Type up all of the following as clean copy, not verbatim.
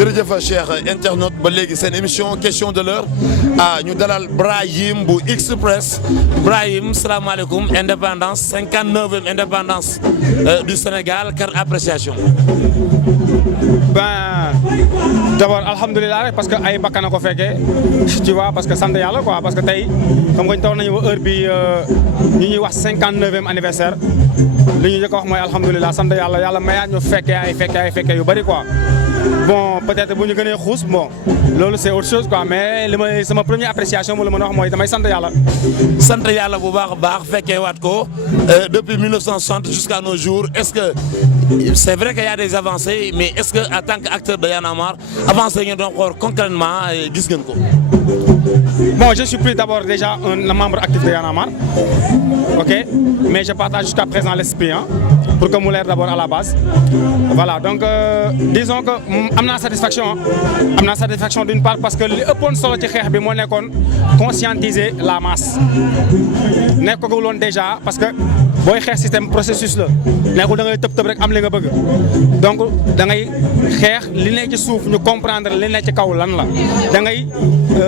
jërëjëf Cheikh internaute ba léegi seen émission question de l'heure ñu dalal Brahim bu Express. Brahim salaamaaleykum, indépendance 59e indépendance du Sénégal, quelle appréciation? Ben d'abord alhamdulilah parce que ay bakkan a ko fekkee tu vois, parce que sant yàlla quoi, parce que tey xam nga ñu toog nañu ba heure bi ñu ñuy wax 59e anniversaire li ñu njëkk a wax mooy alhamdulilah sant yàlla, yàlla mayaat ñu fekkee ay fekkee yu bëri quoi. Bon peut-être bu ñu gënee xuus bon loolu c'est autre chose quoi, mais li may sama première appréciation mu la mën a wax mooy damay sant yàlla. sant yàlla bu baax a baax fekkee waat ko depuis 1960 jusqu'à nos jours. Est-ce que c'est vrai qu'il y a des avancées, mais est-ce que en tant qu'acteur de Y'en a marre avancé ngeen doon xool concrètement gis ngeen ko? Bon, je suis plus d'abord déjà un membre actif de Y'en a marre, ok, mais je partage jusqu'à présent l'esprit pour que mu leer d'abord à la base. Voilà, donc disons que am naa satisfaction d'une part parce que li ëppoon solo ci xeex bi moo nekkoon conscientiser la masse. Nekkagul woon déjà parce que booy xeex système processus la nekkul da ngay tëb rek am li nga bëgg, donc da ngay xeex li nekk ci suuf ñu comprendre li nekk ci kaw lan la, da ngay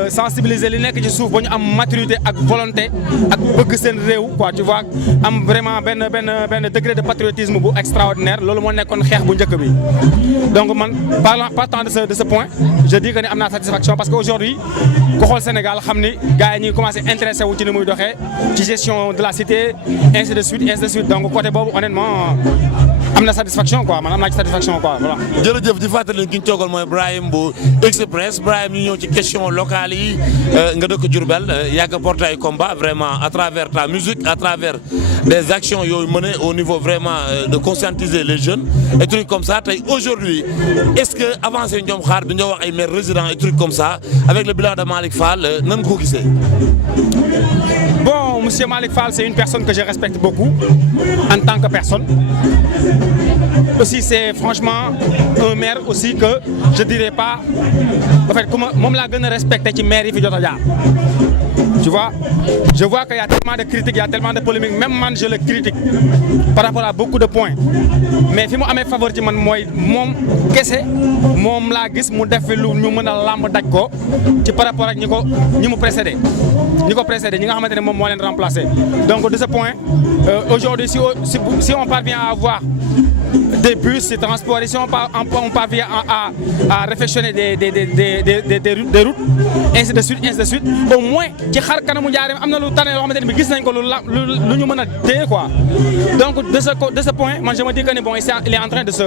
sensibiliser li nekk ci suuf ba ñu am maturité ak volonté ak bëgg seen réew quoi, tu vois, am vraiment benn degré de patriotisme bu extraordinaire. Loolu moo nekkoon xeex bu njëkk bi. Donc man partant de ce point je dis que ni am naa satisfaction parce que aujourd'hui ku xool Sénégal xam ni gars yi ñuy commencé intéressé wu ci ni muy doxee ci gestion de la cité ainsi de suite. Donc côté boobu honnêtement am na satisfaction quoi, man am naa ci satisfaction quoi, voilà. jërëjëf di fàttali ki ñu toogal mooy Brahim bu Express. Brahim ñu ñëw ci question locale yi nga dëkk Diourbel yàgg porter ay combat vraiment à travers ta musique, à travers des actions yooyu menées au niveau vraiment de conscientiser les jeunes et trucs comme ça. Tey aujourd'hui est-ce que avancé ñoom xaar bi ñoo wax ay maires résidents et trucs comme ça avec le bilan de Malick Fall nan nga ko gisee? Bon, monsieur Malick Fall, c'est une personne que je respecte beaucoup en tant que personne. Aussi, c'est franchement un maire aussi que je dirais pas, en fait, comme moom laa gën a respecté ci maire yi fi jot a jaar. Tu vois, je vois qu'il y a tellement de critiques, il y a tellement de polémiques, même man je le critique par rapport à beaucoup de points. Mais fi mu amee faveur ci man mooy moom kese moom laa gis mu def fi lu ñu mën a làmb daj ko ci par rapport ak ñi mu précédé ñi nga xamante ne moom moo leen remplacé. Donc de ce point aujourd'hui si on parvient à avoir des bus, des transports, si on parvient à réfectionner des routes, ainsi de suite, au moins ci xar kanamu Njaaréem am na lu tane loo xamante ne bi gis nañ ko lu ñu mën a téye quoi. Donc de ce point man je me dis que ni bon il est en train de se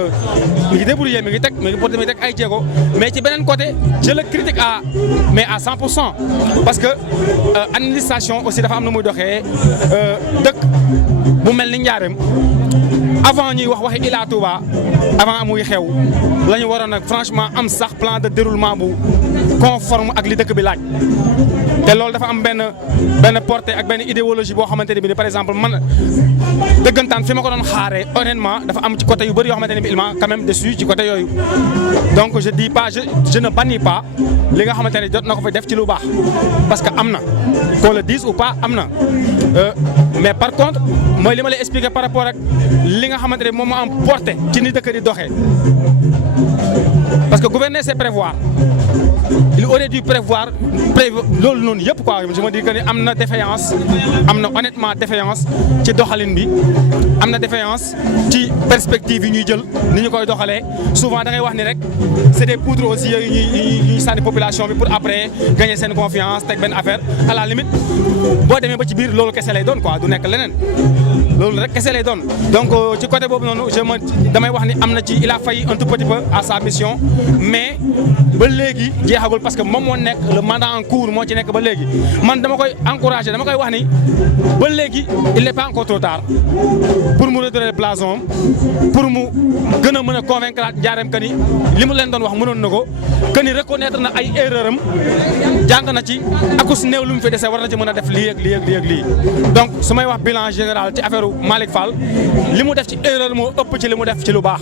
mi ngi débrouiller mi ngi teg ay jéego, mais ci beneen côté je le critique à 100% parce que administration aussi dafa am na muy doxee dëkk bu mel ni Njaaréem. Avant ñuy waxi Ila Touba avant muy xew la ñu waroon nag franchement am sax plan de déroulement bu conforme ak li dëkk bi laaj, te loolu dafa am benn portée ak benn idéologie boo xamante ne bi par exemple man dëggantaan fi ma ko doon xaaree honnêtement dafa am ci côté yu bëri yoo xamante ne bi il m'a quand même déçu ci côté yooyu. Donc je dis pas je ne bannis pas li nga xamante ne jot na ko fa def ci lu baax parce que am na qu'on le dise ou pas am na mais par contre mooy li ma lay expliquer par rapport ak li nga xamante ne moom moo am porté ci ni dëkk di doxee, parce que gouverner c'est prévoir. Il aurait dû prévoir loolu noonu yëpp quoi. Je me dis que ni am na défaillance, am na honnêtement défaillance ci doxalin bi, am na défaillance ci perspective yi ñuy jël ni ñu koy doxalee. Souvent da ngay wax ni rek c'est des poudres aussi yooyu ñuy sànni population bi pour après gagner seen confiance teg benn affaire. À la limite boo demee ba ci biir loolu kese lay doon quoi, du nekk leneen. Loolu rek kese lay doon. Donc ci côté boobu noonu damay wax ni am na ci il a failli un tout petit peu à sa mission, mais ba léegi jeexagul parce que moom moo nekk le mandat en cours moo ci nekk ba léegi. Man dama koy encourager, dama koy wax ni ba léegi il n'est pas encore trop tard pour mu redorer blason pour mu gën a mën a convaincre Njaaréem que ni li mu leen doon wax mënoon na ko, que ni reconnaître na ay erreur am, jàng na ci akus néew lu mu fi dese war na ci mën a def lii ak lii. Donc su may wax bilan général ci affaire Malick Fall li mu def ci erreur moo ëpp ci li mu def ci lu baax.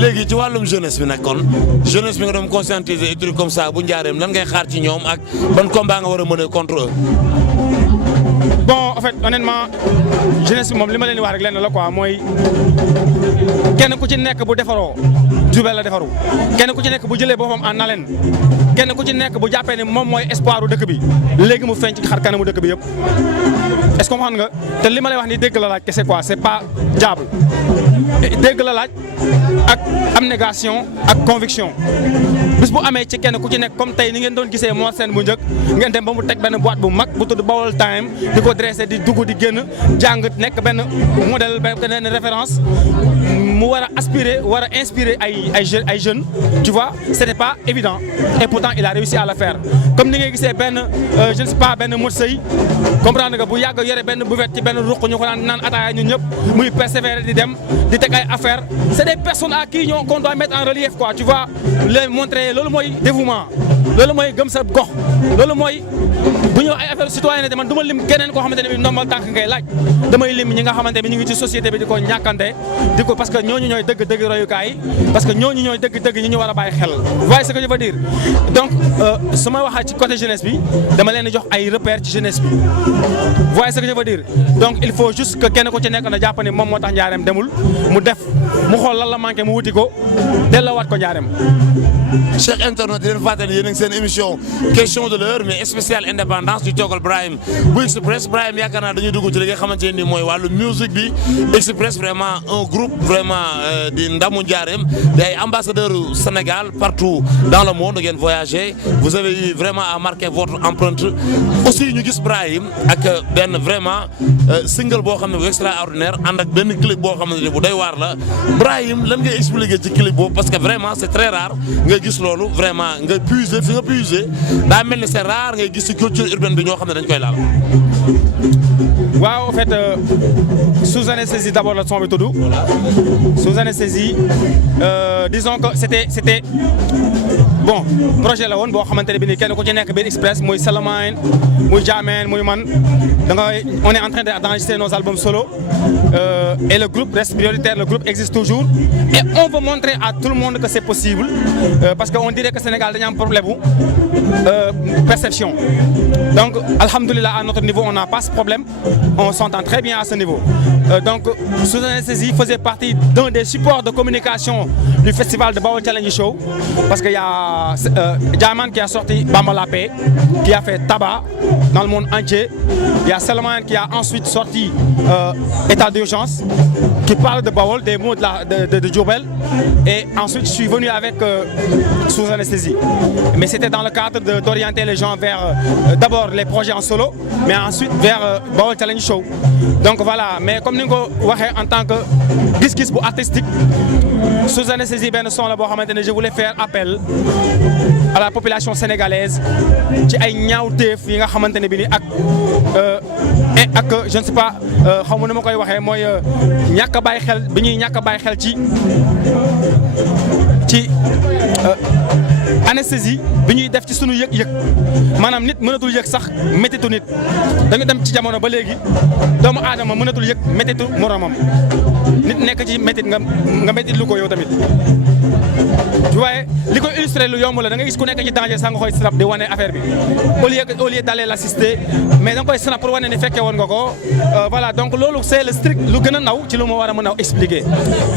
Léegi ci wàllum jeunesse bi nag kon jeunesse bi nga doon conscientiser et trucs comme ça bu Njaaréem lan ngay xaar ci ñoom ak ban combat nga war a mener contre eux? Bon en fait honnêtement jeunesse bi moom li ma leen di wax rek lenn la quoi, mooy kenn ku ci nekk bu defaroo Diourbel la defaru kenn ku ci nekk bu jëlee boppam en haleine kenn ku ci nekk bu jàppee ne moom mooy espoir u dëkk bi léegi mu feeñ ci xar kanamu dëkk bi yëpp est-ce que comprendre nga te li ma lay wax ni dégg la laaj c'est quoi c'est pas diable dégg la laaj ak abnégation ak conviction bis bu amee ci kenn ku ci nekk comme tey ni ngeen doon gisee Mor Sène bu njëkk ngeen dem ba mu teg benn boîte bu mag bu tudd Baol Time di ko dressé di dugg di génn jàng nekk benn modèle benn référence mu war a aspirer war a inspirer ay jeunes tu vois c'était pas évident et pourtant il a réussi à le faire comme ni ngay gisee benn je ne sais pas benn mot sëy comprendre nga bu yàgg yore benn buvette ci benn ruq ñu ko naan ataaya ñun ñëpp muy persévérer di dem di teg ay affaires c'est des personnes à qui qu'on doit mettre en relief quoi tu vois les montrer loolu mooy dévouement loolu mooy gëm sa gox loolu mooy bu ñëw ay affaire citoyenneté man du ma lim keneen koo xamante ne bi ndombal tànk ngay laaj damay lim ñi nga xamante bi ñu ngi ci société bi di ko ñàkkante di ko parce que ñooñu ñooy dëgg-dëgg royukaay yi parce que ñooñu ñooy dëgg-dëgg ñi ñu war a bàyyi xel vous voyez ce que je veux dire donc su ma waxee ci côté jeunesse bi dama leen di jox ay repères ci jeunesse bi vous voyez ce que je veux dire donc il faut juste que kenn ku ci nekk na jàpp ne moom moo tax njaareem demul mu def mu xool lan la manqué mu wuti ko delloowaat ko njaareem. Cheikh internet di leen fàttali yéen a ngi seen émission question de l'heure mais spéciale indépendance du toogal Brahim bu Express Brahim yaakaar naa dañuy dugg ci li nga xamante ne nii mooy wàllu musique bi Express vraiment un groupe vraiment di ndamu njaareem di ay ambassadeurs Sénégal partout dans le monde ngeen voyagé vous avez eu vraiment à marquer votre empreinte aussi ñu gis Brahim ak benn vraiment single boo xam ne bu extraordinaire ànd ak benn clip boo xam ne bu doy waar la Brahim lan ngay expliquer ci clip boobu parce que vraiment c'est très rare nga gis loolu vraiment nga puiser fi nga puiser daa mel ni c'est rare ngay gis ci culture urbaine bi ñoo xam ne dañ koy laal. waaw en fait sous anesthésie d'abord la son bi tudd. Sous anesthésie disons que c'était bon projet la woon boo xamante ne bi ni kenn ku ci nekk biir Express muy Salamine muy Jameen muy man da nga on est en train d'enregistrer nos albums solo et le groupe reste prioritaire le groupe existe toujours et on veut montrer à tout le monde que c'est possible parce que on dirait que Sénégal dañu am problème bu perception donc alhamdoulilah à notre niveau on n'a pas ce problème on s'entend très bien à ce niveau donc Sous anesthésie faisait partie d'un des supports de communication du festival de Baol Challenge Show parce qu'il y a Diamant qui a sorti Bamba la Paix qui a fait tabac dans le monde entier. Il y a Salman qui a ensuite sorti État d'urgence qui parle de Baol, des mots de Diourbel et ensuite je suis venu avec Sous anesthésie. Mais c'était dans le cadre d'orienter les gens vers d'abord les projets en solo mais ensuite vers Baol Challenge Show. Donc voilà, mais comme ni nga ko waxee en tant que gis-gis bu artistique Sous anesthésie benn son la boo xamante ne je voulais faire appel à la population sénégalaise ci ay ñaawteef yi nga xamante ne bi ni ak je ne sais pas xaw ma nu ma koy waxee mooy ñàkk a bàyyi xel bi ñuy ñàkk a bàyyi xel ci anesthésie bi ñuy def ci sunu yëg-yëg maanaam nit mënatul yëg sax métitu nit dañu dem ci jamono ba léegi doomu aadama mënatul yëg métitu moromam nit nekk ci métit nga métit lu ko yow tamit tu vois li koy illustrer lu yomb la da nga gis ku nekk ci danger sax nga koy snap di wane affaire bi au lieu d'aller l'assister mais da nga koy snap pour wane ni fekkee woon nga ko voilà donc loolu c'est le strict lu gën a ndaw ci lu ma war a mën a expliquer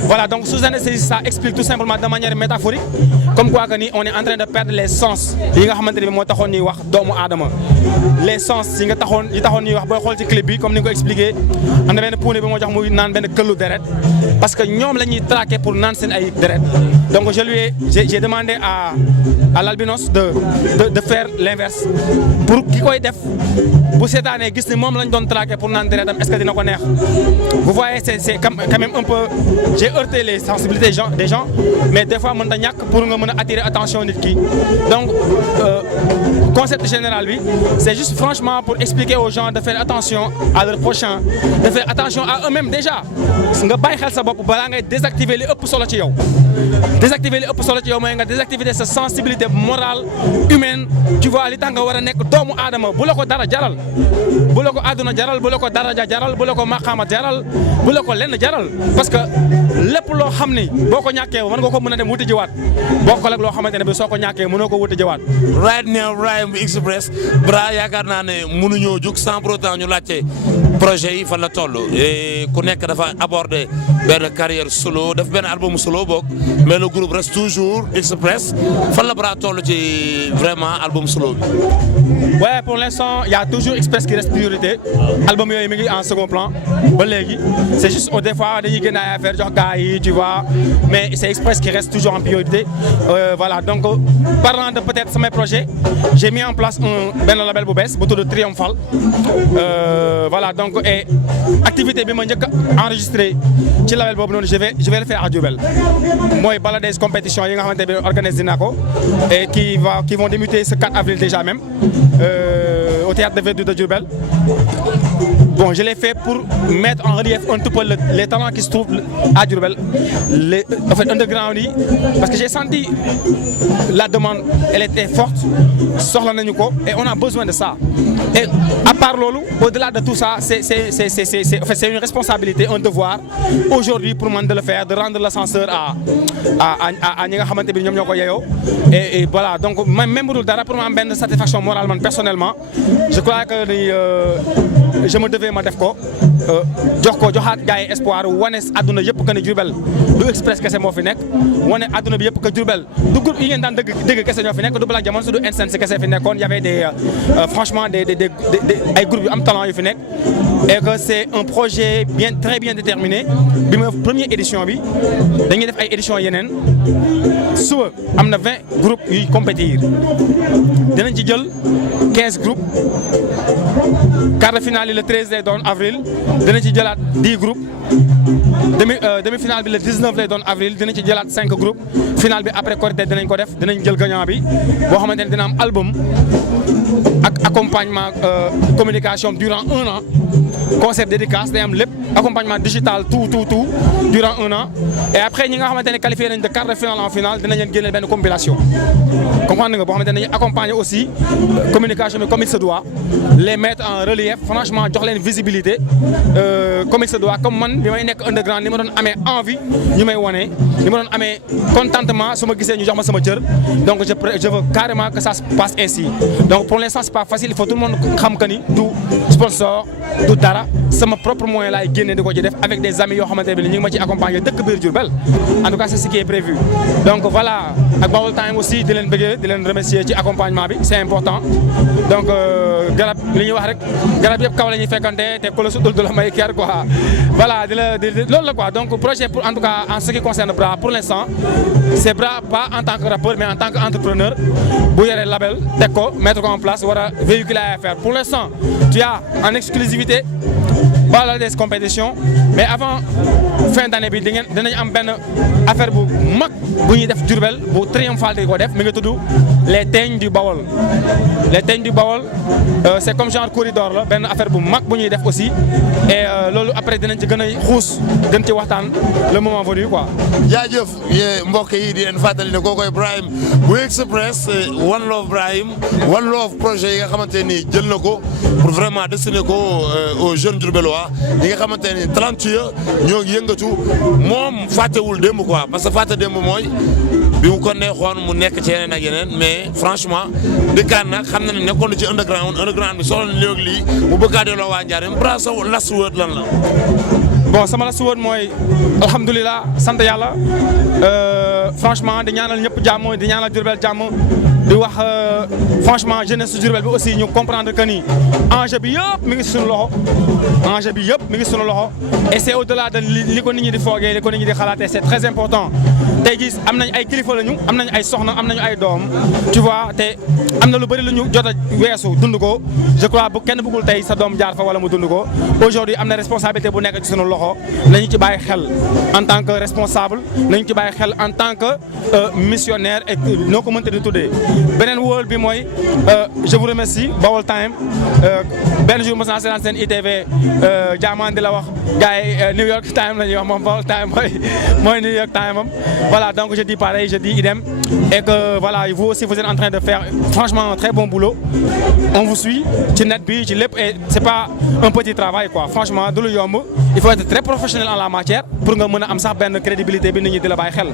voilà donc Sous anesthésie ça explique tout simplement de manière métaphorique comme quoi que ni on est en train de perdre les sens yi nga xamante ne bi moo taxoon ñuy wax doomu aadama les sens yi taxoon ñuy wax booy xool ci clip bi comme ni nga ko expliqué am na benn puune bi moo jox muy naan benn këllu deret parce que ñoom la ñuy traquer pour naan seen ay deret donc j'ai demandé à l'albinos de faire l'inverse pour ki koy def bu seetaanee gis ni moom lañ doon traquer pour naan deretam est-ce que dina ko neex vous voyez c'est quand même un peu j'ai heurté les sensibilités des gens mais des fois mën ta ñàkk pour nga mën a attirer attention nit ki donc concept général bi c'est juste franchement pour expliquer aux gens de faire attention à leur prochain de faire attention à eux-mêmes déjà nga bàyyi xel sa bopp balaa ngay désactiver li ëpp solo ci yow désactiver li ëpp solo ci yow mooy nga désactiver sa sensibilité morale humaine tu vois li tax nga war a nekk doomu aadama bu la ko dara jaral bu la ko àdduna jaral bu la ko daraja jaral bu la ko maqaama jaral bu la ko lenn jaral parce que lépp loo xam ni boo ko ñàkkee mën nga ko mën a dem wuti jiwaat bokkul ak loo xamante ne bi soo soo ko ñàkkee mënoo ko wuti jëwaat. right now Brahim bu Express Bra yaakaar naa ne mënuñoo jug sans pour autant ñu laajte projet yi fan la toll ku nekk dafa aborder benn carrière solo def benn album solo boog mais le groupe reste toujours Express fan la Bra toll ci vraiment album solo bi. Ouais, pour l'instant, il y a toujours Express qui reste priorité. Album yooyu mi ngi en second plan ba léegi. C'est juste des fois dañuy gën a affaire jox gars yi tu vois mais c'est Express qui reste toujours en priorité. Voilà donc parlant de peut-être samay projet j'ai mis en place benn label bu bees bu tudd Triomphal. Voilà donc et activité bi ma njëkk a enregistré ci label boobu noonu je vais le faire à Diourbel mooy balades compétition yi nga xamante ne organisé naa ko et qui vont débuter ce 4 avril déjà même. Au théâtre de Verdure de Diourbel. Bon, je l'ai fait pour mettre en relief un tout peu les talents qui se trouvent à Diourbel, en fait underground yi parce que j'ai senti la demande, elle était forte, soxla nañu ko et on a besoin de ça. Et à part loolu, au-delà de tout ça, c'est une responsabilité, un devoir aujourd'hui pour man de le faire, de rendre l'ascenseur à ñi nga xamante bi ñoom ñoo ko yeyoo et voilà donc même bu dul dara pour ma am benn satisfaction morale man personnellement je crois que je me devais ma def ko joxaat gars yi espoir wane adduna yëpp que ne Diourbel du Express kese moo fi nekk wane adduna bi yëpp que Diourbel du groupe yi ngeen daan dëgg kese ñoo fi nekk du Black Diamonds du N-Sense kese fi nekkoon y avait des franchement des ay groupes yu am talent yu fi nekk et que c'est un projet très bien déterminé bi ma première édition bi dañuy def ay éditions yeneen suba am na 20 groupes yuy compétir dinañ ci jël 15 groupes quart de finale yi le 13 lay doon avril dinañ ci jëlaat 10 groupes demi-finale bi le 19 lay doon avril dinañ ci jëlaat 5 groupes finale bi après Korité dinañ ko def dinañ jël gagnant bi boo xamante ne dina am album ak accompagnement communication durant 1 an concert dédicace day am lépp accompagnement digital tout durant 1 an et après ñi nga xamante ne qualifié nañ de quart de finale en finale dinañ leen génneel benn compilation comprendre nga boo xamante ne dañuy accompagner aussi communication bi comme il se doit les mettre en relief franchement jox leen visibilité comme il se doit comme man bi may nekk underground ni ma doon amee envie ñu may wone ni ma doon amee contentement su ma gisee ñu jox ma sama cër donc je veux carrément que ça se passe ainsi donc pour l'instant c'est pas facile il faut tout le monde xam que ni du sponsor du dara sama propre moyen laay génne di ko ci def avec des amis yoo xamante ne ñu ngi ma ci accompagner dëkk biir Diourbel en tout cas c'est ce qui est prévu donc voilà ak Baol Time aussi di leen bëggee di leen remercier ci accompagnement bi c'est important donc garab li ñuy wax rek garab yëpp kaw la ñuy fekkante te ku la sudul du la may ker quoi voilà loolu la quoi donc projet pour en tout cas en ce qui concerne Bra pour l'instant c'est Bra pas en tant que rappeur mais en tant qu'entrepreneur bu yore label teg ko mettre ko en place war a véhiculer ay affaire pour l'instant tu as en exclusivité bala des compétitions mais avant fin d'année bi dinañ am benn affaire bu mag bu ñuy def Diourbel bu Triomphal di ko def mi ngi tudd les Teignes du Baol les Teignes du Baol c'est comme genre corridor la benn affaire bu mag bu ñuy def aussi et loolu après dinañ ci gën a xuus gën ci waxtaan le moment venu quoi. jaajëf mbokk yi di leen fàttali ne kookoy Brahim bu Express One Love Brahim One Love projet yi nga xamante ni jël na ko pour vraiment destiner ko aux jeunes Diourbellois yi nga xamante ni talentueux ñoo ngi yëngatu moom fàttewul démb quoi parce que fàtte démb mooy bi mu ko neexoon mu nekk ci yeneen ak yeneen mais franchement dëkkaan nag xam na ne nekkoon na ci underground bi soxla na léegi lii mu bëgg delloo waa Njaareem Bra sa last word lan la. bon sama last word mooy alhamdulilah sant yàlla franchement di ñaanal ñëpp jàmm di ñaanal Diourbel jàmm di wax franchement jeunesse Diourbel bi aussi ñu comprendre que ni enjeu bi yëpp mi ngi suñu loxo enjeu bi yëpp mi ngi suñu loxo et c'est au-delà de li ko nit ñi di foogee li ko nit ñi di xalaatee c'est très important tey jii am nañ ay kilifa lañu am nañ ay soxna am nañu ay doom tu vois te am na lu bëri lu ñu jot a weesu dund ko je crois bu kenn bëggul tey sa doom jaar fa wala mu dund ko aujourd'hui am na responsabilité bu nekk ci suñu loxo nañu ci bàyyi xel en tant que responsable nañu ci bàyyi xel en tant que missionnaire et noo ko mënte di tuddee beneen wóol bi mooy je vous remercie Baol Time benn jour mos naa seetaan seen ITV jaamaan di la wax gars yi New York Time la ñuy wax moom Baol Time mooy New York Time am Voilà, donc je dis pareil, je dis idem. Et que voilà, vous aussi, vous êtes en train de faire franchement un très bon boulot. On vous suit, ci net bi, ci lépp, et c'est pas un petit travail quoi. Franchement, du lu yomb. Il faut être très professionnel en la matière pour nga mën a am sax benn crédibilité bi nit ñi di la bàyyi xel.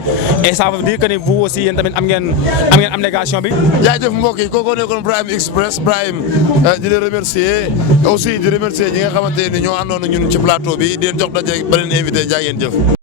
Et ça veut dire que ni vous aussi yéen tamit am ngeen abnégation bi. jaajëf mbokk yi kooku nekkoon Brahim Express Brahim di la remercier aussi di remercier ñi nga xamante ni ñoo àndoon ak ñun ci plateau bi di leen jox daje beneen invité jaa ngeen jëf.